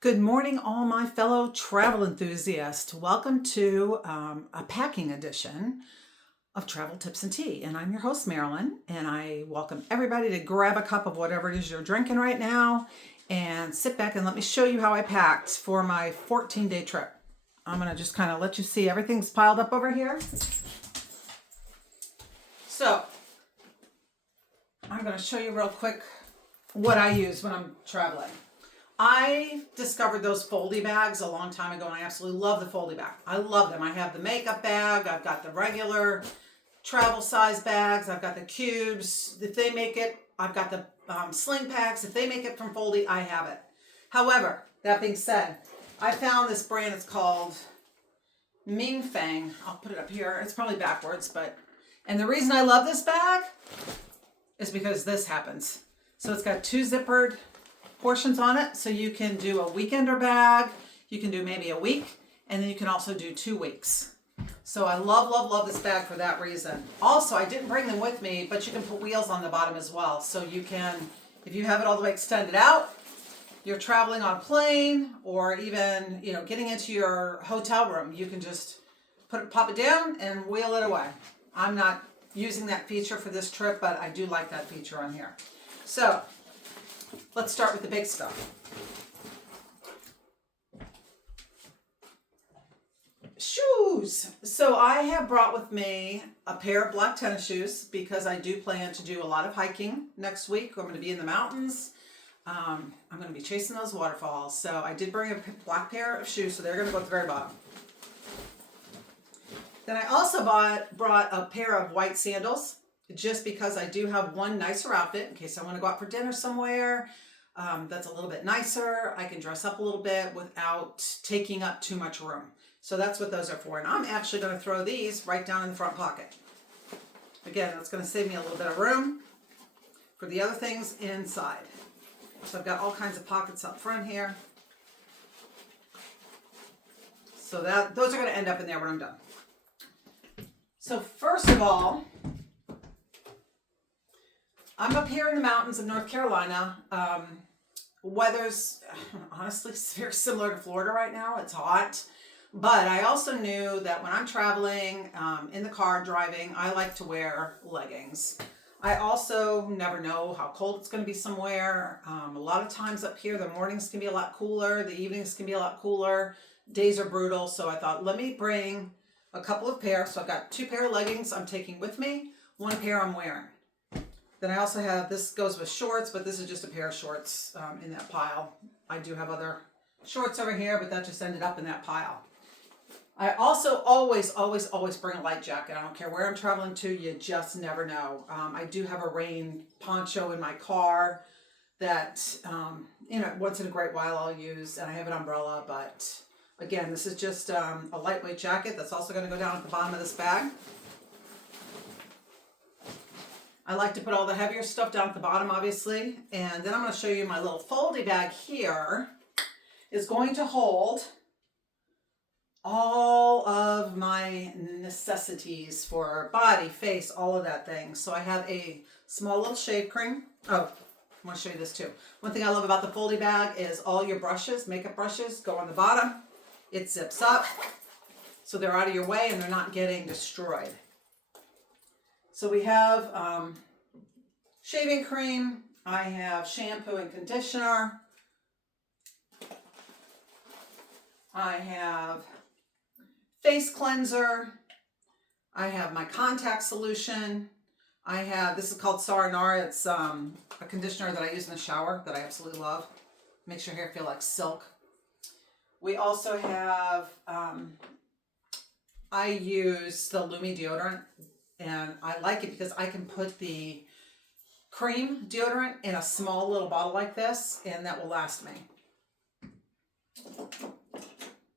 Good morning, all my fellow travel enthusiasts. Welcome to a packing edition of Travel Tips and Tea. And I'm your host, Marilyn, and I welcome everybody to grab a cup of whatever it is you're drinking right now and sit back and let me show you how I packed for my 14-day trip. I'm going to just kind of let you see everything's piled up over here. So, I'm going to show you real quick what I use when I'm traveling. I discovered those foldy bags a long time ago, and I absolutely love the foldy bag. I love them. I have the makeup bag. I've got the regular travel size bags. I've got the cubes. If they make it, I've got the sling packs. If they make it from Foldy, I have it. However, that being said, I found this brand. It's called Ming Fang. I'll put it up here. It's probably backwards, and the reason I love this bag is because this happens. So it's got two zippered portions on it, so you can do a weekender bag, you can do maybe a week, and then you can also do 2 weeks. So I love this bag for that reason. Also, I didn't bring them with me, but you can put wheels on the bottom as well. So you can, if you have it all the way extended out, you're traveling on a plane or even, getting into your hotel room, you can just pop it down and wheel it away. I'm not using that feature for this trip, but I do like that feature on here. So let's start with the big stuff. Shoes. So I have brought with me a pair of black tennis shoes because I do plan to do a lot of hiking next week. I'm going to be in the mountains. I'm going to be chasing those waterfalls. So I did bring a black pair of shoes, so they're going to go at the very bottom. Then I also brought a pair of white sandals just because I do have one nicer outfit in case I want to go out for dinner somewhere. That's a little bit nicer. I can dress up a little bit without taking up too much room. So that's what those are for. And I'm actually going to throw these right down in the front pocket. Again, that's going to save me a little bit of room for the other things inside. So I've got all kinds of pockets up front here. So those are going to end up in there when I'm done. So first of all, I'm up here in the mountains of North Carolina. Weather's honestly very similar to Florida right now. It's hot. But I also knew that when I'm traveling in the car driving, I like to wear leggings. I also never know how cold it's going to be somewhere. A lot of times up here, the mornings can be a lot cooler. The evenings can be a lot cooler. Days are brutal. So I thought, let me bring a couple of pairs. So I've got 2 pair of leggings I'm taking with me. 1 pair I'm wearing. Then I also have, this goes with shorts, but this is just a pair of shorts in that pile. I do have other shorts over here, but that just ended up in that pile. I also always bring a light jacket. I don't care where I'm traveling to, you just never know. I do have a rain poncho in my car that, once in a great while I'll use, and I have an umbrella, but again, this is just a lightweight jacket that's also going to go down at the bottom of this bag. I like to put all the heavier stuff down at the bottom, obviously. And then I'm going to show you my little foldy bag here is going to hold all of my necessities for body, face, all of that thing. So I have a small little shave cream. Oh, I want to show you this too. One thing I love about the foldy bag is all your brushes, makeup brushes, go on the bottom. It zips up, so they're out of your way and they're not getting destroyed. So we have shaving cream, I have shampoo and conditioner, I have face cleanser, I have my contact solution, I have, this is called Saranara, it's a conditioner that I use in the shower that I absolutely love. Makes your hair feel like silk. We also have, I use the Lumi deodorant. And I like it because I can put the cream deodorant in a small little bottle like this, and that will last me.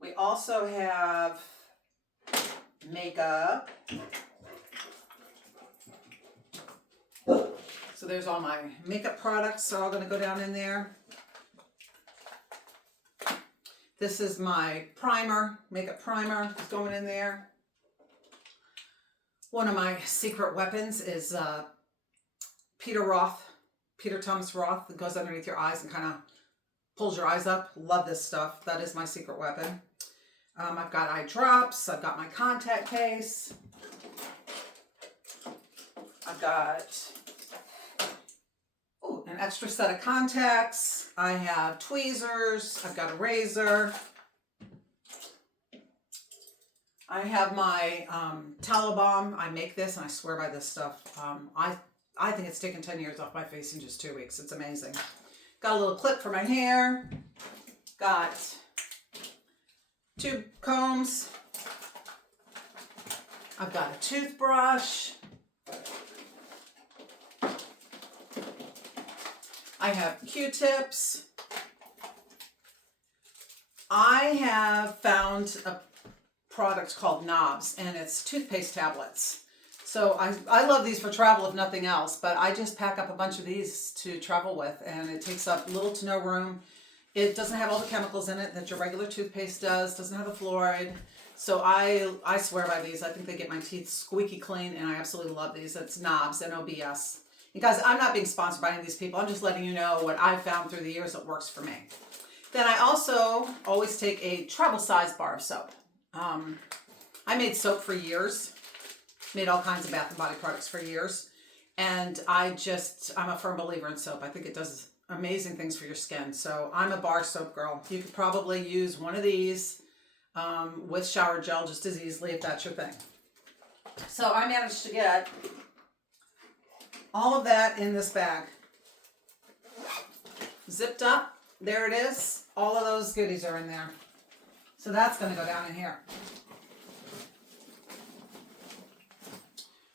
We also have makeup. So there's all my makeup products are all going to go down in there. This is my primer, makeup primer is going in there. One of my secret weapons is Peter Thomas Roth, that goes underneath your eyes and kind of pulls your eyes up. Love this stuff. That is my secret weapon. I've got eye drops. I've got my contact case. I've got an extra set of contacts. I have tweezers. I've got a razor. I have my tallow balm. I make this and I swear by this stuff. I think it's taken 10 years off my face in just 2 weeks. It's amazing. Got a little clip for my hair. Got 2 combs. I've got a toothbrush. I have Q-tips. I have found a product called Knobs, and it's toothpaste tablets. So I love these for travel if nothing else, but I just pack up a bunch of these to travel with, and it takes up little to no room. It doesn't have all the chemicals in it that your regular toothpaste does, doesn't have the fluoride. So I swear by these. I think they get my teeth squeaky clean, and I absolutely love these. It's Knobs, N-O-B-S. And guys, I'm not being sponsored by any of these people. I'm just letting you know what I've found through the years that works for me. Then I also always take a travel size bar of soap. I made soap for years, made all kinds of Bath and Body products for years. And I'm a firm believer in soap. I think it does amazing things for your skin. So I'm a bar soap girl. You could probably use one of these with shower gel just as easily if that's your thing. So I managed to get all of that in this bag. Zipped up. There it is. All of those goodies are in there. So that's going to go down in here.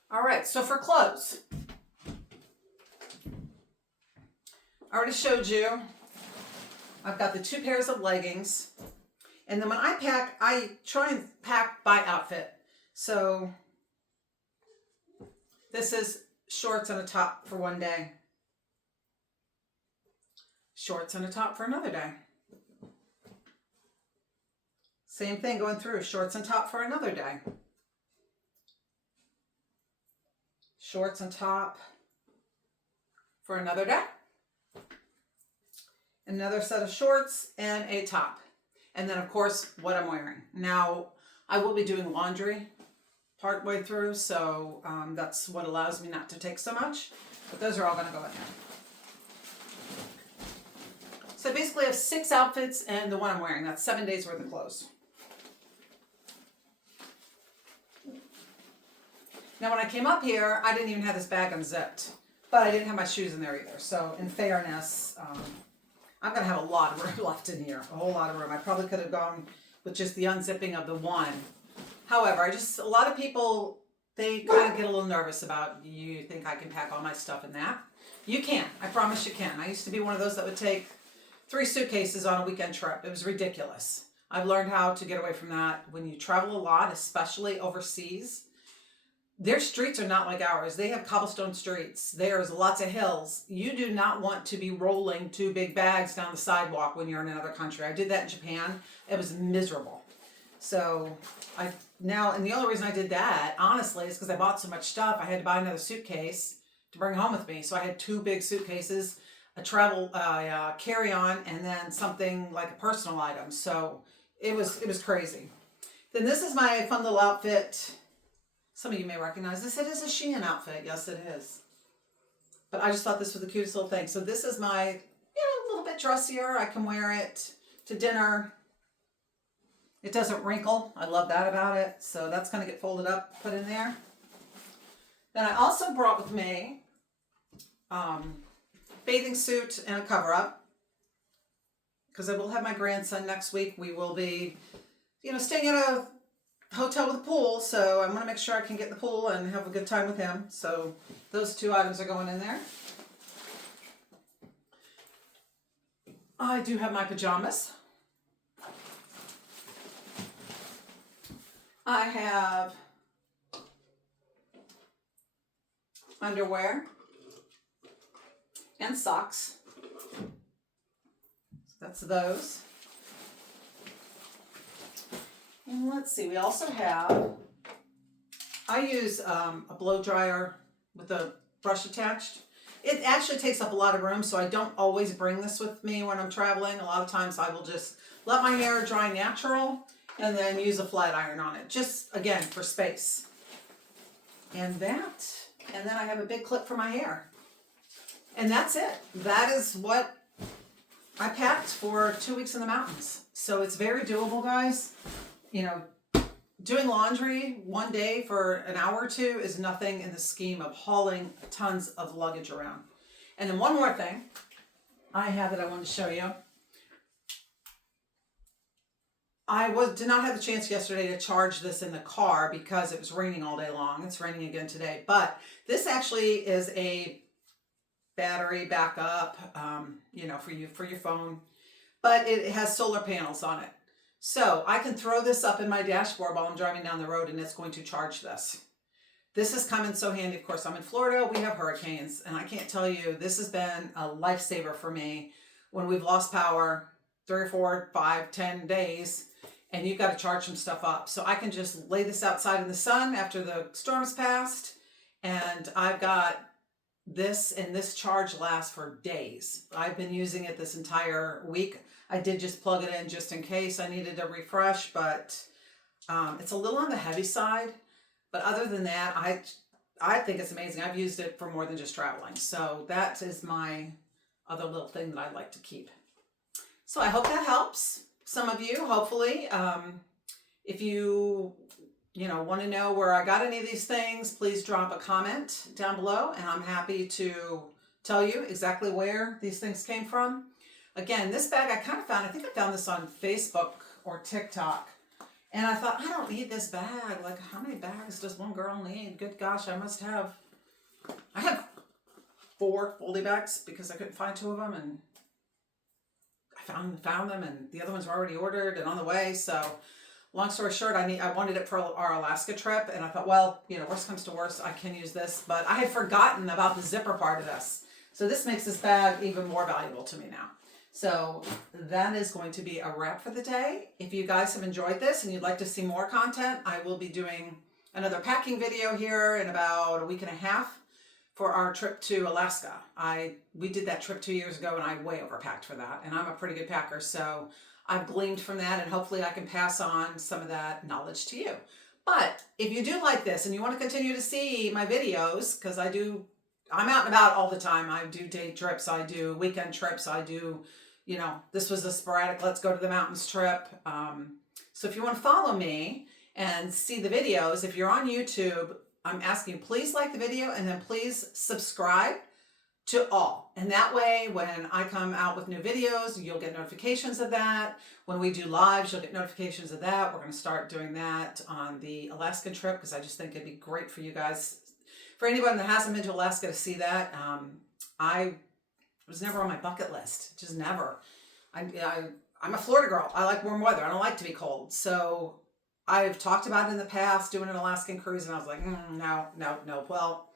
All right, so for clothes. I already showed you. I've got the 2 pairs of leggings. And then when I pack, I try and pack by outfit. So this is shorts and a top for one day. Shorts and a top for another day. Same thing going through, shorts and top for another day. Shorts and top for another day. Another set of shorts and a top. And then of course, what I'm wearing. Now, I will be doing laundry part way through, so that's what allows me not to take so much. But those are all gonna go in there. So basically I have 6 outfits and the one I'm wearing. That's 7 days worth of clothes. Now when I came up here, I didn't even have this bag unzipped, but I didn't have my shoes in there either. So in fairness, I'm gonna have a lot of room left in here, a whole lot of room. I probably could have gone with just the unzipping of the one. However, a lot of people, they kind of get a little nervous about, you think I can pack all my stuff in that? You can, I promise you can. I used to be one of those that would take 3 suitcases on a weekend trip. It was ridiculous. I've learned how to get away from that. When you travel a lot, especially overseas, their streets are not like ours. They have cobblestone streets. There's lots of hills. You do not want to be rolling 2 big bags down the sidewalk when you're in another country. I did that in Japan. It was miserable. So and the only reason I did that, honestly, is because I bought so much stuff. I had to buy another suitcase to bring home with me. So I had 2 big suitcases, a travel carry-on, and then something like a personal item. So it was crazy. Then this is my fun little outfit. Some of you may recognize this. It is a Shein outfit. Yes, it is. But I just thought this was the cutest little thing. So this is my, a little bit dressier. I can wear it to dinner. It doesn't wrinkle. I love that about it. So that's going to get folded up, put in there. Then I also brought with me bathing suit and a cover-up. Because I will have my grandson next week. We will be, staying at a hotel with a pool, so I want to make sure I can get in the pool and have a good time with him. So those 2 items are going in there. I do have my pajamas. I have underwear and socks. That's those. And let's see, we also have, I use a blow dryer with a brush attached. It actually takes up a lot of room, so I don't always bring this with me when I'm traveling. A lot of times I will just let my hair dry natural and then use a flat iron on it. Just, again, for space. And then I have a big clip for my hair. And that's it. That is what I packed for 2 weeks in the mountains. So it's very doable, guys. You know, doing laundry one day for an hour or two is nothing in the scheme of hauling tons of luggage around. And then one more thing I have that I wanted to show you. I did not have the chance yesterday to charge this in the car because it was raining all day long. It's raining again today. But this actually is a battery backup, you know, for your phone. But it has solar panels on it. So I can throw this up in my dashboard while I'm driving down the road and it's going to charge this. This has come in so handy. Of course, I'm in Florida. We have hurricanes. And I can't tell you, this has been a lifesaver for me when we've lost power 3 or 4, 5, 10 days. And you've got to charge some stuff up. So I can just lay this outside in the sun after the storm's passed. And I've got this, and this charge lasts for days. I've been using it this entire week. I did just plug it in just in case I needed a refresh, but it's a little on the heavy side. But other than that, I think it's amazing. I've used it for more than just traveling. So that is my other little thing that I like to keep. So I hope that helps some of you, hopefully. If you want to know where I got any of these things, please drop a comment down below and I'm happy to tell you exactly where these things came from. Again, this bag I think I found this on Facebook or TikTok. And I thought, I don't need this bag. Like, how many bags does one girl need? Good gosh, I have 4 folding bags because I couldn't find 2 of them, and I found them, and the other ones were already ordered and on the way. So long story short, I wanted it for our Alaska trip, and I thought, well, worst comes to worst, I can use this. But I had forgotten about the zipper part of this. So this makes this bag even more valuable to me now. So that is going to be a wrap for the day. If you guys have enjoyed this and you'd like to see more content, I will be doing another packing video here in about a week and a half for our trip to Alaska. We did that trip 2 years ago and I way overpacked for that. And I'm a pretty good packer, so I've gleaned from that and hopefully I can pass on some of that knowledge to you. But if you do like this and you want to continue to see my videos, because I'm out and about all the time. I do day trips, I do weekend trips, I do, this was a sporadic let's go to the mountains trip. So if you want to follow me and see the videos, if you're on YouTube, I'm asking you, please like the video and then please subscribe to all. And that way, when I come out with new videos, you'll get notifications of that. When we do lives, you'll get notifications of that. We're going to start doing that on the Alaskan trip because I just think it'd be great for you guys. For anyone that hasn't been to Alaska to see that, I was never on my bucket list. Just never. I'm a Florida girl. I like warm weather. I don't like to be cold. So I've talked about it in the past, doing an Alaskan cruise, and I was like, no. Well,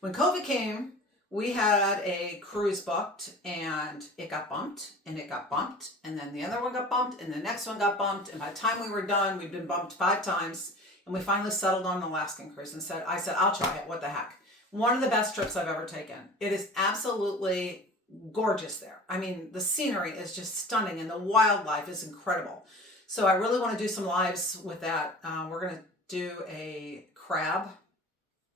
when COVID came, we had a cruise booked, and it got bumped, and it got bumped, and then the other one got bumped, and the next one got bumped, and by the time we were done, we'd been bumped 5 times. And we finally settled on an Alaskan cruise and I said, I'll try it. What the heck? One of the best trips I've ever taken. It is absolutely gorgeous there. I mean, the scenery is just stunning and the wildlife is incredible. So I really want to do some lives with that. We're going to do a crab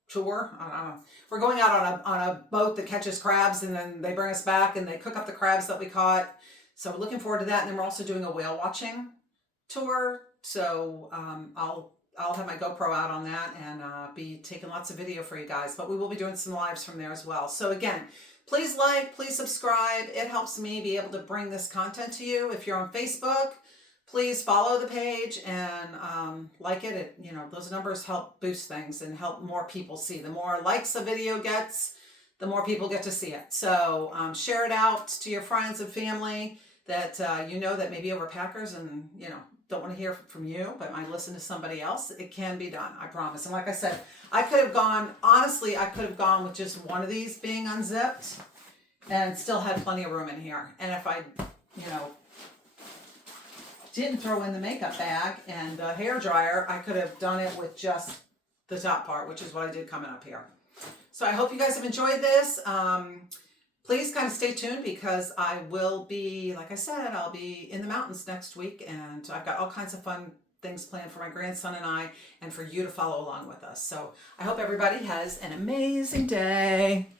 tour. I don't know. We're going out on a boat that catches crabs and then they bring us back and they cook up the crabs that we caught. So we're looking forward to that. And then we're also doing a whale watching tour. So I'll have my GoPro out on that and be taking lots of video for you guys. But we will be doing some lives from there as well. So again, please like, please subscribe. It helps me be able to bring this content to you. If you're on Facebook, please follow the page and like it. Those numbers help boost things and help more people see. The more likes a video gets, the more people get to see it. So share it out to your friends and family that that may be overpackers and don't want to hear from you, but might listen to somebody else. It can be done, I promise. And like I said, I could have gone with just one of these being unzipped and still had plenty of room in here. And if I, didn't throw in the makeup bag and the hair dryer, I could have done it with just the top part, which is what I did coming up here. So I hope you guys have enjoyed this. Please kind of stay tuned because I will be, like I said, I'll be in the mountains next week, and I've got all kinds of fun things planned for my grandson and I, and for you to follow along with us. So I hope everybody has an amazing day.